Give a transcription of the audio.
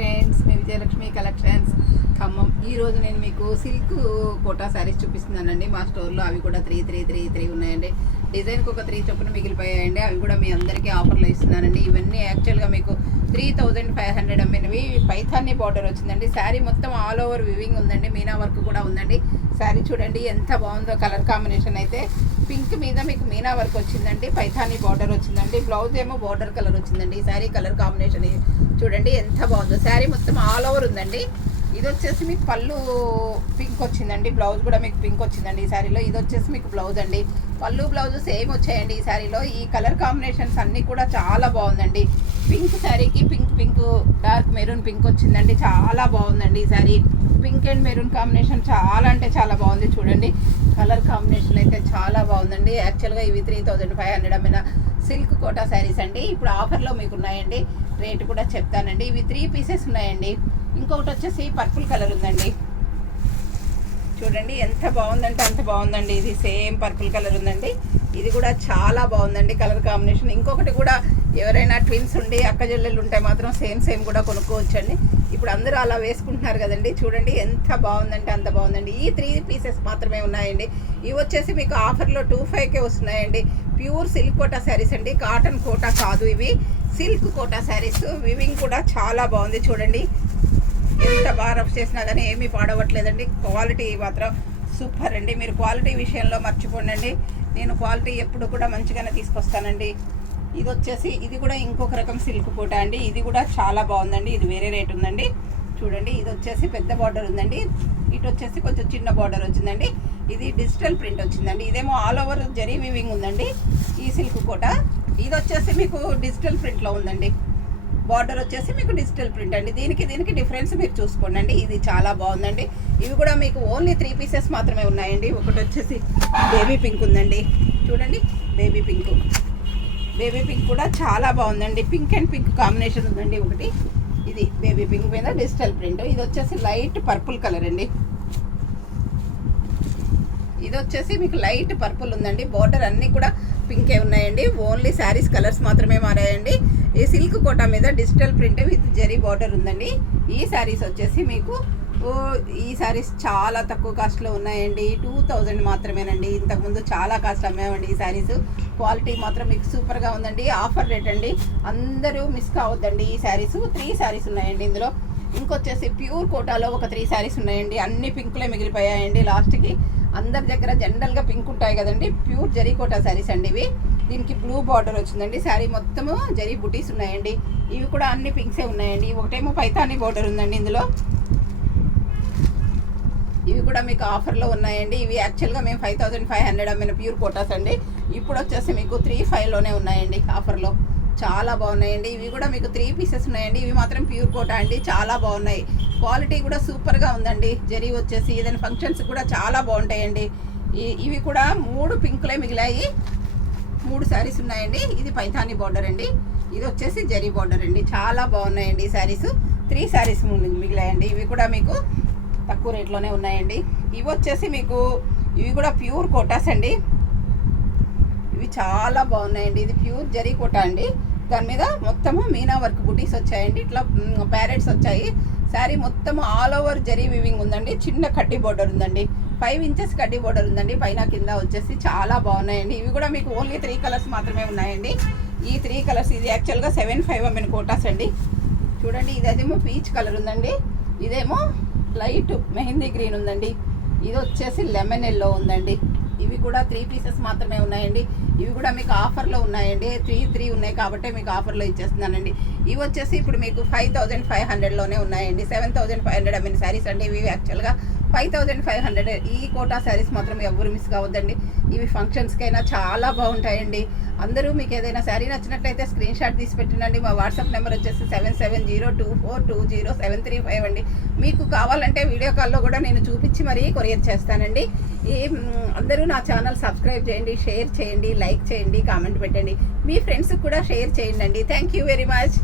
Friends, మీ Vijayalakshmi collections Khammam. ఈరోజు నేను మీకు సిల్క్ కోటా శారీస్ చూపిస్తున్నానండి. మా స్టోర్లో అవి కూడా త్రీ ఉన్నాయండి. డిజైన్కి ఒక 3 చొప్పున మిగిలిపోయాయండి. అవి కూడా మీ అందరికీ ఆఫర్లో ఇస్తున్నానండి. ఇవన్నీ యాక్చువల్గా మీకు 3500 అమ్మినవి. పైథానీ బార్డర్ వచ్చిందండి. శారీ మొత్తం ఆల్ ఓవర్ వివింగ్ ఉందండి. మీనా వర్క్ కూడా ఉందండి. శారీ చూడండి ఎంత బాగుందో. కలర్ కాంబినేషన్ అయితే పింక్ మీద మీకు మీనా వర్క్ వచ్చిందండి. పైథానీ బార్డర్ వచ్చిందండి. బ్లౌజ్ ఏమో బార్డర్ కలర్ వచ్చిందండి. ఈ శారీ కలర్ కాంబినేషన్ చూడండి ఎంత బాగుందో. శారీ మొత్తం ఆల్ ఓవర్ ఉందండి. ఇది వచ్చేసి మీకు పళ్ళు పింక్ వచ్చిందండి. బ్లౌజ్ కూడా మీకు పింక్ వచ్చిందండి ఈ శారీలో. ఇది వచ్చేసి మీకు బ్లౌజ్ అండి. పళ్ళు బ్లౌజ్ సేమ్ వచ్చాయండి ఈ శారీలో. ఈ కలర్ కాంబినేషన్స్ అన్నీ కూడా చాలా బాగుందండి. పింక్ శారీకి పింక్ డార్క్ మెరూన్ పింక్ వచ్చిందండి. చాలా బాగుందండి ఈ sari. Pink and maroon combination చాలా అంటే చాలా బాగుంది. చూడండి కలర్ కాంబినేషన్ అయితే చాలా బాగుందండి. యాక్చువల్గా ఇవి 3500 అమ్మిన సిల్క్ కోటా శారీస్ అండి. ఇప్పుడు ఆఫర్లో మీకు ఉన్నాయండి. రేటు కూడా చెప్తానండి. ఇవి 3 పీసెస్ ఉన్నాయండి. ఇంకొకటి వచ్చేసి పర్పుల్ కలర్ ఉందండి. చూడండి ఎంత బాగుందంటే అంత బాగుందండి. ఇది సేమ్ పర్పుల్ కలర్ ఉందండి. ఇది కూడా చాలా బాగుందండి కలర్ కాంబినేషన్. ఇంకొకటి కూడా ఎవరైనా ట్విన్స్ ఉండి అక్క చెల్లెళ్ళు ఉంటే మాత్రం సేమ్ కూడా కొనుక్కోవచ్చండి. ఇప్పుడు అందరూ అలా వేసుకుంటున్నారు కదండి. చూడండి ఎంత బాగుందంటే అంత బాగుందండి. ఈ 3 పీసెస్ మాత్రమే ఉన్నాయండి. ఇవి వచ్చేసి మీకు ఆఫర్లో 2500 వస్తున్నాయండి. ప్యూర్ సిల్క్ కోటా శారీస్ అండి. కాటన్ కోటా కాదు, ఇవి సిల్క్ కోటా శారీస్. వివింగ్ కూడా చాలా బాగుంది. చూడండి ఎంత బాగా రఫ్ చేసినా కానీ ఏమీ పాడవట్లేదండి. క్వాలిటీ మాత్రం సూపర్ అండి. మీరు క్వాలిటీ విషయంలో మర్చిపోండి. నేను క్వాలిటీ ఎప్పుడు కూడా మంచిగానే తీసుకొస్తానండి. ఇది వచ్చేసి ఇది కూడా ఇంకొక రకం సిల్క్ కోటా అండి. ఇది కూడా చాలా బాగుందండి. ఇది వేరే రేట్ ఉందండి. చూడండి ఇది వచ్చేసి పెద్ద బార్డర్ ఉందండి. ఇటు వచ్చేసి కొంచెం చిన్న బార్డర్ వచ్చిందండి. ఇది డిజిటల్ ప్రింట్ వచ్చిందండి. ఇదేమో ఆల్ ఓవర్ జరీ వీవింగ్ ఉందండి ఈ సిల్క్ కోటా. ఇది వచ్చేసి మీకు డిజిటల్ ప్రింట్లో ఉందండి. బార్డర్ వచ్చేసి మీకు డిజిటల్ ప్రింట్ అండి. దీనికి డిఫరెన్స్ మీరు చూసుకోండి. ఇది చాలా బాగుందండి. ఇవి కూడా మీకు ఓన్లీ 3 పీసెస్ మాత్రమే ఉన్నాయండి. ఒకటి వచ్చేసి బేబీ పింక్ ఉందండి. చూడండి బేబీ పింక్ కూడా చాలా బాగుందండి. పింక్ అండ్ పింక్ కాంబినేషన్ ఉందండి ఒకటి. ఇది బేబీ పింక్ మీద డిజిటల్ ప్రింట్. ఇది వచ్చేసి లైట్ పర్పుల్ కలర్ అండి. ఇది వచ్చేసి మీకు లైట్ పర్పుల్ ఉందండి. బార్డర్ అన్నీ కూడా పింకే ఉన్నాయండి. ఓన్లీ శారీస్ కలర్స్ మాత్రమే మారాయండి. ఈ సిల్క్ కోటా మీద digital print with zari border ఉందండి. ఈ శారీస్ వచ్చేసి మీకు ఈ శారీస్ చాలా తక్కువ కాస్ట్లో ఉన్నాయండి. 2000 మాత్రమేనండి. ఇంతకుముందు చాలా కాస్ట్ అమ్మామండి ఈ శారీస్. క్వాలిటీ మాత్రం మీకు సూపర్గా ఉందండి. ఆఫర్ రేట్ అండి. అందరూ మిస్ కావద్దండి. ఈ శారీస్ 3 శారీస్ ఉన్నాయండి ఇందులో. ఇంకొచ్చేసి ప్యూర్ కోటాలో ఒక 3 శారీస్ ఉన్నాయండి. అన్ని పింక్లే మిగిలిపోయాయండి లాస్ట్కి. అందరి దగ్గర జనరల్గా పింక్ ఉంటాయి కదండి. ప్యూర్ జరీ కోటా శారీస్ అండి ఇవి. దీనికి బ్లూ బార్డర్ వచ్చిందండి. శారీ మొత్తము జరీ బుటీస్ ఉన్నాయండి. ఇవి కూడా అన్ని పింక్సే ఉన్నాయండి. ఒకటేమో పైథానీ బార్డర్ ఉందండి ఇందులో. ఇవి కూడా మీకు ఆఫర్లో ఉన్నాయండి. ఇవి యాక్చువల్గా మేము 5500 అమ్మిన ప్యూర్ కోటాస్ అండి. ఇప్పుడు వచ్చేసి మీకు 3500లోనే ఉన్నాయండి ఆఫర్లో. చాలా బాగున్నాయండి. ఇవి కూడా మీకు 3 పీసెస్ ఉన్నాయండి. ఇవి మాత్రం ప్యూర్ కోటా అండి. చాలా బాగున్నాయి. క్వాలిటీ కూడా సూపర్గా ఉందండి. జరీ వచ్చేసి ఏదైనా ఫంక్షన్స్ కూడా చాలా బాగుంటాయండి. ఇవి కూడా 3 పింక్లే మిగిలాయి. 3 శారీస్ ఉన్నాయండి. ఇది పైథానీ బార్డర్ అండి. ఇది వచ్చేసి జరీ బార్డర్ అండి. చాలా బాగున్నాయండి ఈ శారీస్. 3 శారీస్ మిగిలాయండి. ఇవి కూడా మీకు తక్కువ రేట్లోనే ఉన్నాయండి. ఇవి వచ్చేసి మీకు ఇవి కూడా ప్యూర్ కోటాస్ అండి. ఇవి చాలా బాగున్నాయండి. ఇది ప్యూర్ జరీ కోటా అండి. దాని మీద మొత్తము మీనా వర్క్ బుటీస్ వచ్చాయండి. ఇట్లా ప్యారెట్స్ వచ్చాయి. శారీ మొత్తం ఆల్ ఓవర్ జరీ వివింగ్ ఉందండి. చిన్న కడ్డీ బోర్డర్ ఉందండి. 5 ఇంచెస్ కడ్డీ బోర్డర్ ఉందండి. పైన కింద వచ్చేసి చాలా బాగున్నాయండి. ఇవి కూడా మీకు ఓన్లీ 3 కలర్స్ మాత్రమే ఉన్నాయండి. ఈ 3 కలర్స్ ఇది యాక్చువల్గా 7500 అమ్మిన కోటాస్ అండి. చూడండి ఇదేమో పీచ్ కలర్ ఉందండి. ఇదేమో లైట్ మెహందీ గ్రీన్ ఉందండి. ఇది వచ్చేసి లెమన్ ఎల్లో ఉందండి. ఇవి కూడా 3 పీసెస్ మాత్రమే ఉన్నాయండి. ఇవి కూడా మీకు ఆఫర్లో ఉన్నాయండి. 3 ఉన్నాయి కాబట్టి మీకు ఆఫర్లో ఇచ్చేస్తున్నానండి. ఇవి వచ్చేసి ఇప్పుడు మీకు 5500లోనే ఉన్నాయండి. 7500 అమ్మిన శారీస్ అండి. ఇవి యాక్చువల్గా 5500. ఈ కోటా శారీస్ మాత్రం ఎవరు మిస్ కావద్దండి. ఇవి ఫంక్షన్స్కైనా చాలా బాగుంటాయండి. అందరూ మీకు ఏదైనా శారీ నచ్చినట్లయితే స్క్రీన్ షాట్ తీసి పెట్టినండి. మా వాట్సాప్ నెంబర్ వచ్చేసి 7702420735 అండి. మీకు కావాలంటే వీడియో కాల్లో కూడా నేను చూపించి మరీ కొరియర్ చేస్తానండి. అందరూ నా ఛానల్ సబ్స్క్రైబ్ చేయండి, షేర్ చేయండి, లైక్ చేయండి, కామెంట్ పెట్టండి. మీ ఫ్రెండ్స్కి కూడా షేర్ చేయండి. Thank you very much.